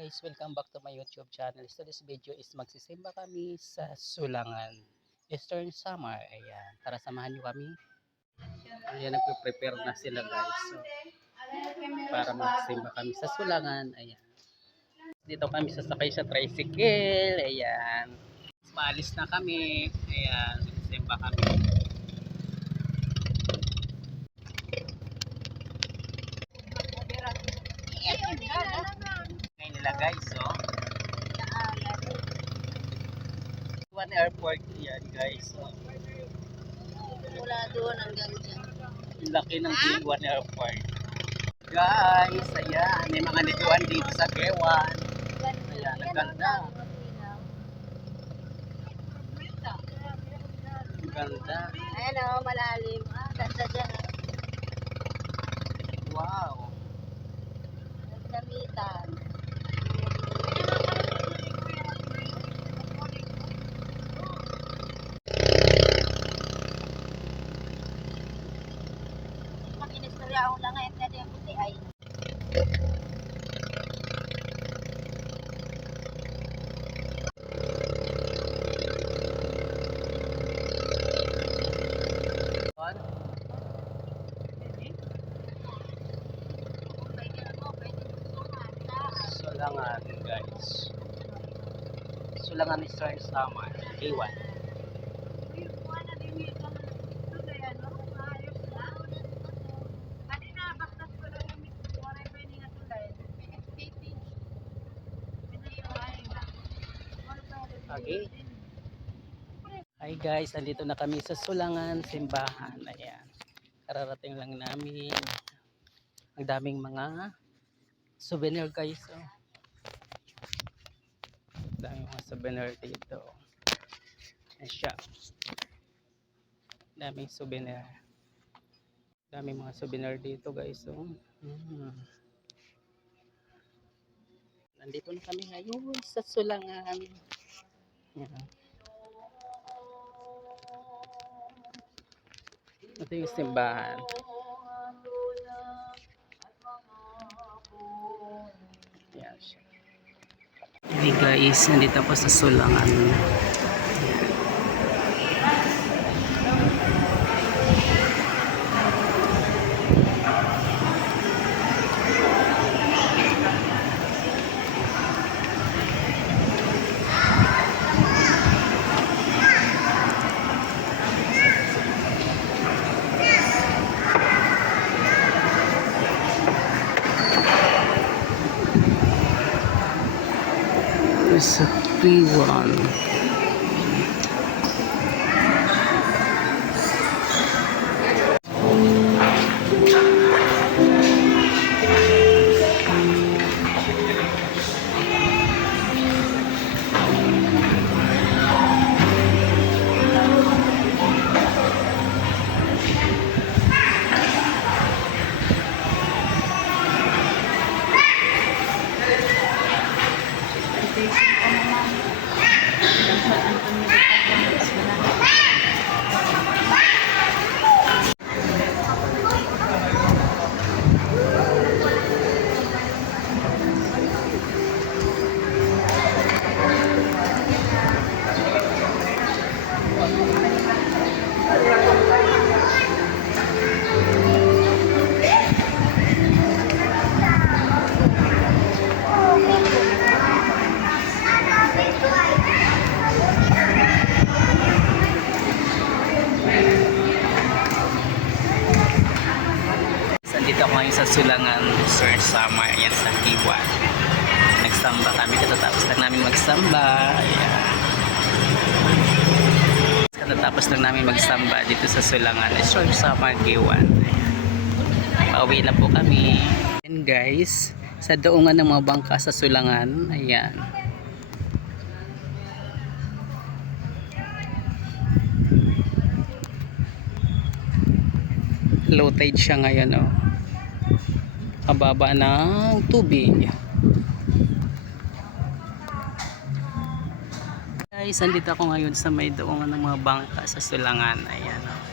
Guys, welcome back to my YouTube channel. So this video is magsisimba kami sa Sulangan, Eastern Samar. Ayan, tara samahan nyo kami. Ayan, nagpe-prepare na sila guys. So, para magsimba kami sa Sulangan. Ayan. Dito kami sasakay sa tricycle. Ayan. Paalis na kami. Ayan, magsisimba kami. Ngayon nila guys, so. One airport yan guys. So, mula doon hanggang dyan. laki ng G1 airport. Guys, ayan. May mga nituan dito sa G1. Ayan, ang ganda. Ang ganda. Ayan o, malalim. Ganda dyan. Wow. Nagdamitan. Mag-inistorya ako lang ngayon kasi ang puti ay. Sulangan guys. Sulangan Eastern Samar. G1. Okay. Hi guys, andito na kami sa Sulangan Simbahan. Ayan. Kararating lang namin. Ang daming mga souvenir guys. Oh. Daming mga souvenir dito. Ayan siya. Daming souvenir. Daming mga souvenir dito guys. Oh. Nandito na kami ngayon sa Sulangan. Ayan. Ito yung simbahan. Ayan siya. Hey guys, nandito po sa Sulangan. Sa P1. Dito ako ngayon sa Sulangan, Eastern Samar, yan sa G1. Nagsamba kami, katatapos lang namin magsamba. Ayan. Katatapos lang namin magsamba dito sa Sulangan, Eastern Samar, G1. Pauwi na po kami. And guys, sa doongan ng mga bangka sa Sulangan, ayan. Low tide siya ngayon, oh. Kababa ng tubig. Guys, andito ako ngayon sa may doongan ng mga bangka sa Sulangan. Ayan, oh.